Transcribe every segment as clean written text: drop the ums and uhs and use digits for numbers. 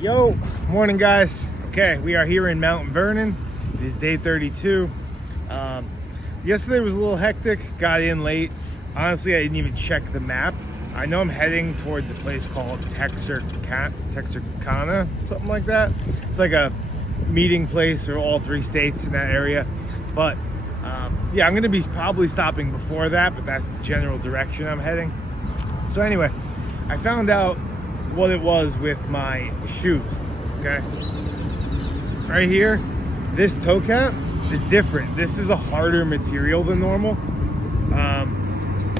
Yo, morning guys. Okay, we are here in Mount Vernon. It is day 32. Yesterday was a little hectic, got in late. Honestly, I didn't even check the map. I know I'm heading towards a place called Texarkana, something like that. It's like a meeting place for all three states in that area. But yeah, I'm gonna be probably stopping before that, but that's the general direction I'm heading. So anyway, I found out what it was with my shoes, okay? Right here, this toe cap is different. This is a harder material than normal.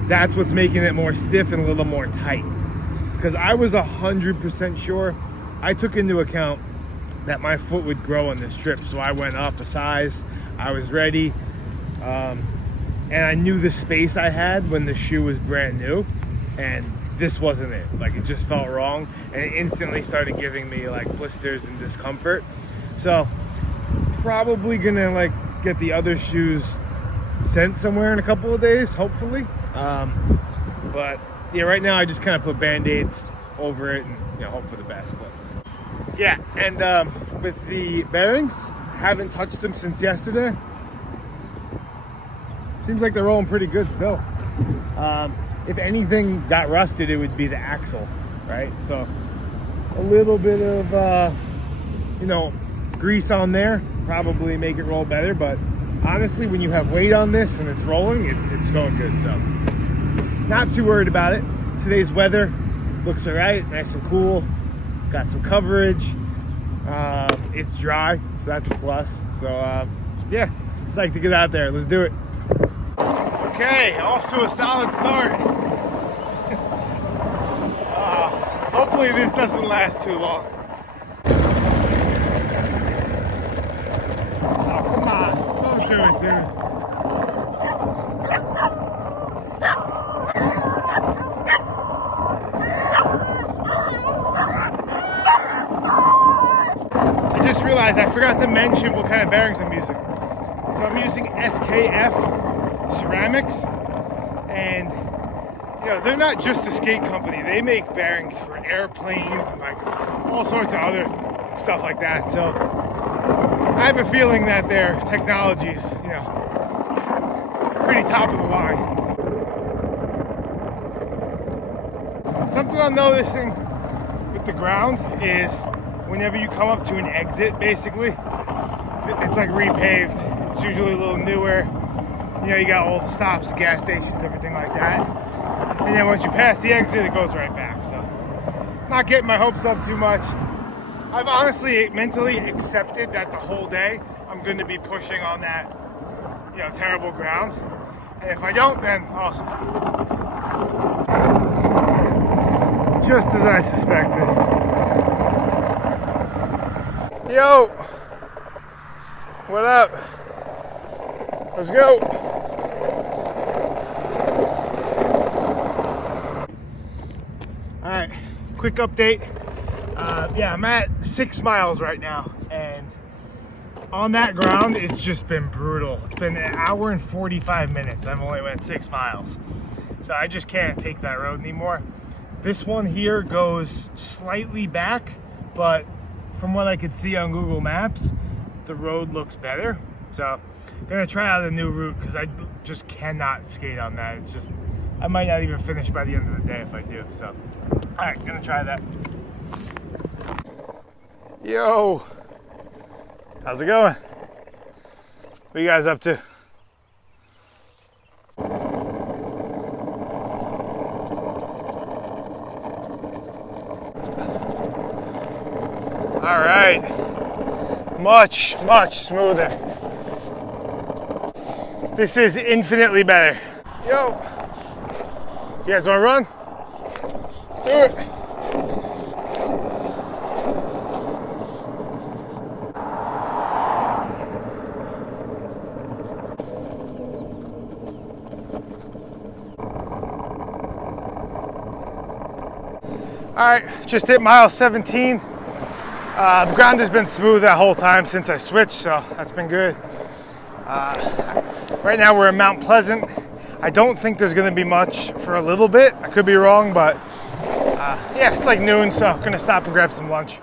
That's what's making it more stiff and a little more tight. Because I was 100% sure. I took into account that my foot would grow on this trip, so I went up a size. I was ready, and I knew the space I had when the shoe was brand new, and this wasn't it. Like, it just felt wrong, and it instantly started giving me like blisters and discomfort. So probably gonna like get the other shoes sent somewhere in a couple of days, hopefully. But yeah, right now I just kind of put band-aids over it and, you know, hope for the best. But yeah, and with the bearings, haven't touched them since yesterday. Seems like they're rolling pretty good still. If anything got rusted, it would be the axle, right? So a little bit of you know, grease on there probably make it roll better, but honestly, when you have weight on this and it's rolling, it's going good. So not too worried about it. Today's weather looks all right, nice and cool. Got some coverage. It's dry, so that's a plus. So yeah, psyched to get out there. Let's do it. Okay, off to a solid start. Hopefully this doesn't last too long. Oh, come on. Don't do it, dude. I just realized I forgot to mention what kind of bearings I'm using. So I'm using SKF ceramics, and you know, they're not just a skate company. They make bearings for airplanes and like all sorts of other stuff like that. So I have a feeling that their technology's, you know, pretty top of the line. Something I'm noticing with the ground is whenever you come up to an exit, basically, it's like repaved. It's usually a little newer. You know, you got all the stops, the gas stations, everything like that. And then once you pass the exit, it goes right back. So, not getting my hopes up too much. I've honestly mentally accepted that the whole day I'm going to be pushing on that, you know, terrible ground. And if I don't, then awesome. Just as I suspected. Yo! What up? Let's go! Alright, quick update. Yeah, I'm at 6 miles right now, and on that ground, it's just been brutal. It's been an hour and 45 minutes. I've only went 6 miles. So I just can't take that road anymore. This one here goes slightly back, but from what I could see on Google Maps, the road looks better. So I'm gonna try out a new route because I just cannot skate on that. It's just, I might not even finish by the end of the day if I do. So, all right, gonna try that. Yo, how's it going? What are you guys up to? All right, much smoother. This is infinitely better. Yo, you guys wanna run? Let's do it. All right, just hit mile 17. The ground has been smooth that whole time since I switched, so that's been good. Right now we're in Mount Pleasant. I don't think there's gonna be much for a little bit. I could be wrong, but yeah, it's like noon, so I'm gonna stop and grab some lunch.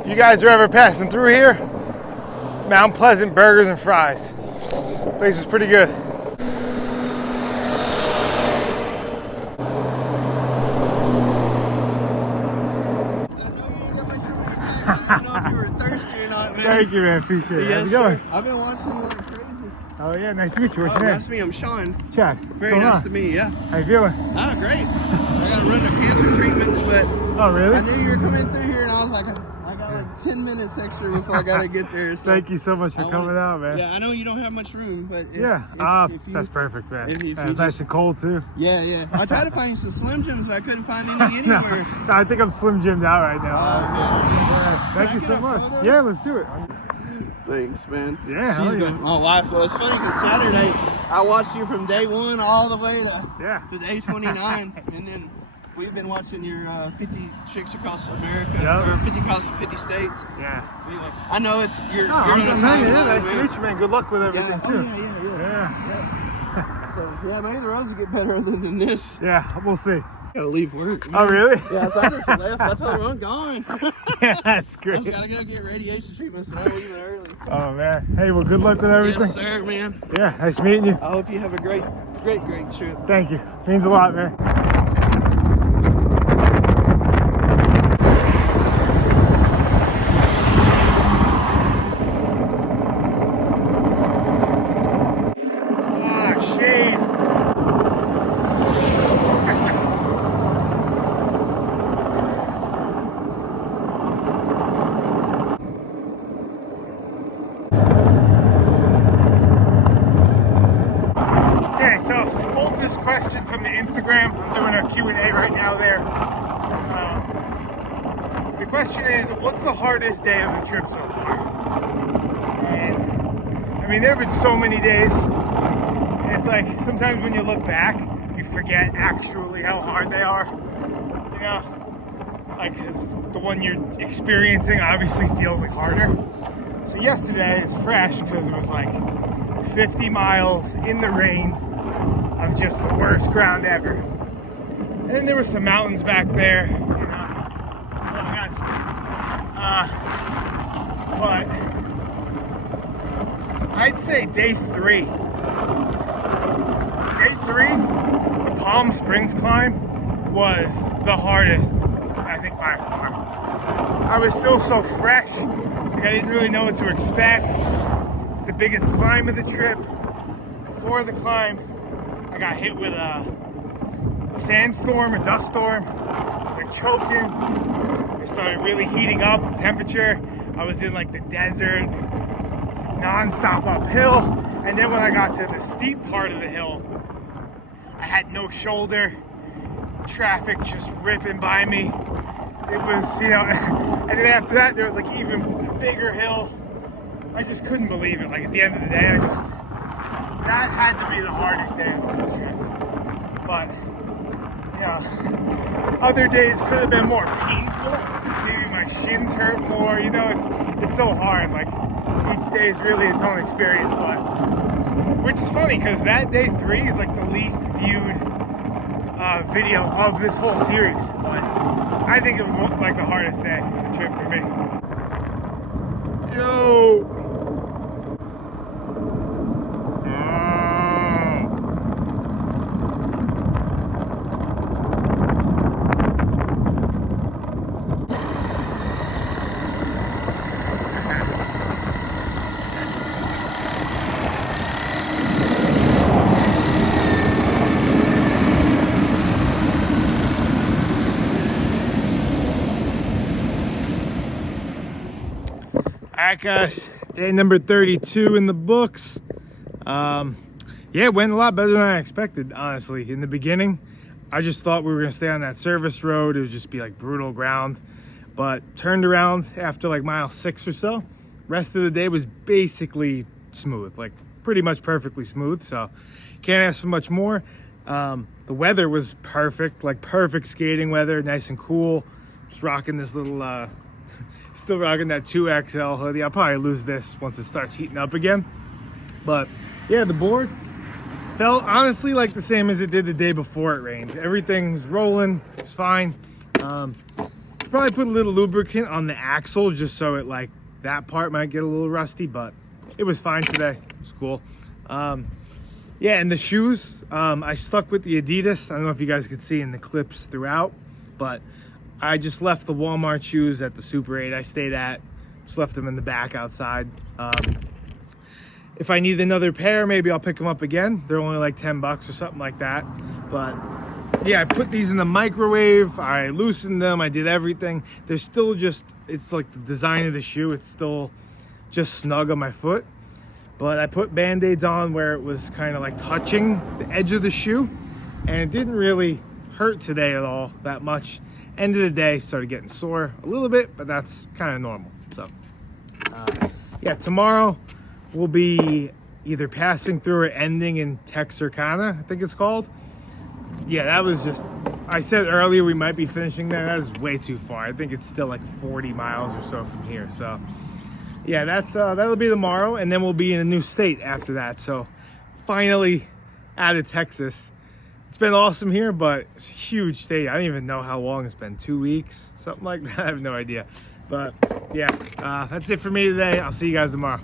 If you guys are ever passing through here, Mount Pleasant Burgers and Fries. Place is pretty good. I don't know if you were thirsty or not, man. Thank you, man. Appreciate it. Yes, How's it going? sir. I've been watching you like crazy. Oh, yeah. Nice to meet you. What's Oh, your name? nice to meet you. I'm Sean. Chad. Very nice to meet you, yeah. How you feeling? Ah, great. I got to run the cancer treatments, but Oh, really? I knew you were coming through here, and I was like, I got like 10 minutes extra before I got to get there. So Thank you so much for coming out, man. Yeah, I know you don't have much room, but if you, that's perfect, man. if you It's nice just- and cold, too. Yeah. I tried to find you some Slim Jims, but I couldn't find any anywhere. No, I think I'm Slim Jimmed out right now. honestly. Can Thank I you get so a much. photo? Yeah, let's do it. Thanks, man. Yeah, hell She's yeah. going. My wife. Well, it's funny because Saturday I watched you from day 1 all the way to day 29, and then we've been watching your 50 chicks across America, Yep. or 50 across 50 states. Yeah. Anyway, I know it's you're. No, you're I'm gonna man, find yeah, one, nice to man. meet you, man. Good luck with everything, Yeah. too. Oh, yeah. Yeah. So yeah, maybe the roads will get better other than this. Yeah, we'll see. Gotta leave work. Oh, man. really? Yeah, so I just left. I told her I'm gone. Yeah, that's I great. just gotta go get radiation treatments, but I'm leaving early. Oh, man. Hey, well, good luck with everything. Yes, sir, man. Yeah, nice meeting you. I hope you have a great trip. Thank you. Means a lot, man. Ah, shade. Okay, so hold this question from the Instagram. I'm doing a Q&A right now there. The question is, what's the hardest day of the trip so far? And I mean, there have been so many days. It's like sometimes when you look back, you forget actually how hard they are. You know, like 'cause the one you're experiencing obviously feels like harder. So yesterday is fresh because it was like 50 miles in the rain of just the worst ground ever. And then there were some mountains back there, you know. Oh my gosh. But I'd say day 3. Day 3, the Palm Springs climb was the hardest, I think, by far. I was still so fresh, like I didn't really know what to expect. It's the biggest climb of the trip. Before the climb, I got hit with a sandstorm, a dust storm. I was like choking. It started really heating up the temperature. I was in like the desert, non-stop uphill. And then when I got to the steep part of the hill, I had no shoulder. Traffic just ripping by me. It was, you know, and then after that, there was like even a bigger hill. I just couldn't believe it. Like at the end of the day, that had to be the hardest day of the trip. But, yeah, other days could have been more painful. Maybe my shins hurt more. You know, it's so hard. Like each day is really its own experience. But which is funny because that day 3 is like the least viewed video of this whole series. But I think it was like the hardest day of the trip for me. Yo. Alright guys, day number 32 in the books. Yeah, it went a lot better than I expected, honestly. In the beginning, I just thought we were gonna stay on that service road. It would just be like brutal ground. But turned around after like mile 6 or so. Rest of the day was basically smooth, like pretty much perfectly smooth. So can't ask for much more. The weather was perfect, like perfect skating weather, nice and cool. Just rocking this little, still rocking that 2XL hoodie. I'll probably lose this once it starts heating up again. But yeah, the board, felt honestly like the same as it did the day before it rained. Everything's rolling, it's fine. Probably put a little lubricant on the axle just so it like that part might get a little rusty, but it was fine today. It was cool. Yeah, and the shoes, I stuck with the Adidas. I don't know if you guys could see in the clips throughout, but I just left the Walmart shoes at the Super 8 I stayed at. Just left them in the back outside. If I need another pair, maybe I'll pick them up again. They're only like 10 bucks or something like that. But yeah, I put these in the microwave. I loosened them. I did everything. They're still just, it's like the design of the shoe. It's still just snug on my foot. But I put Band-Aids on where it was kind of like touching the edge of the shoe. And it didn't really hurt today at all that much. End of the day, started getting sore a little bit, but that's kind of normal. So yeah, tomorrow we'll be either passing through or ending in Texarkana, I think it's called. Yeah, that was just, I said earlier we might be finishing there. That is way too far. I think it's still like 40 miles or so from here. So yeah, that'll be tomorrow, and then we'll be in a new state after that. So finally out of Texas. It's been awesome here, but it's a huge state. I don't even know how long it's been, 2 weeks, something like that. I have no idea. But yeah, that's it for me today. I'll see you guys tomorrow.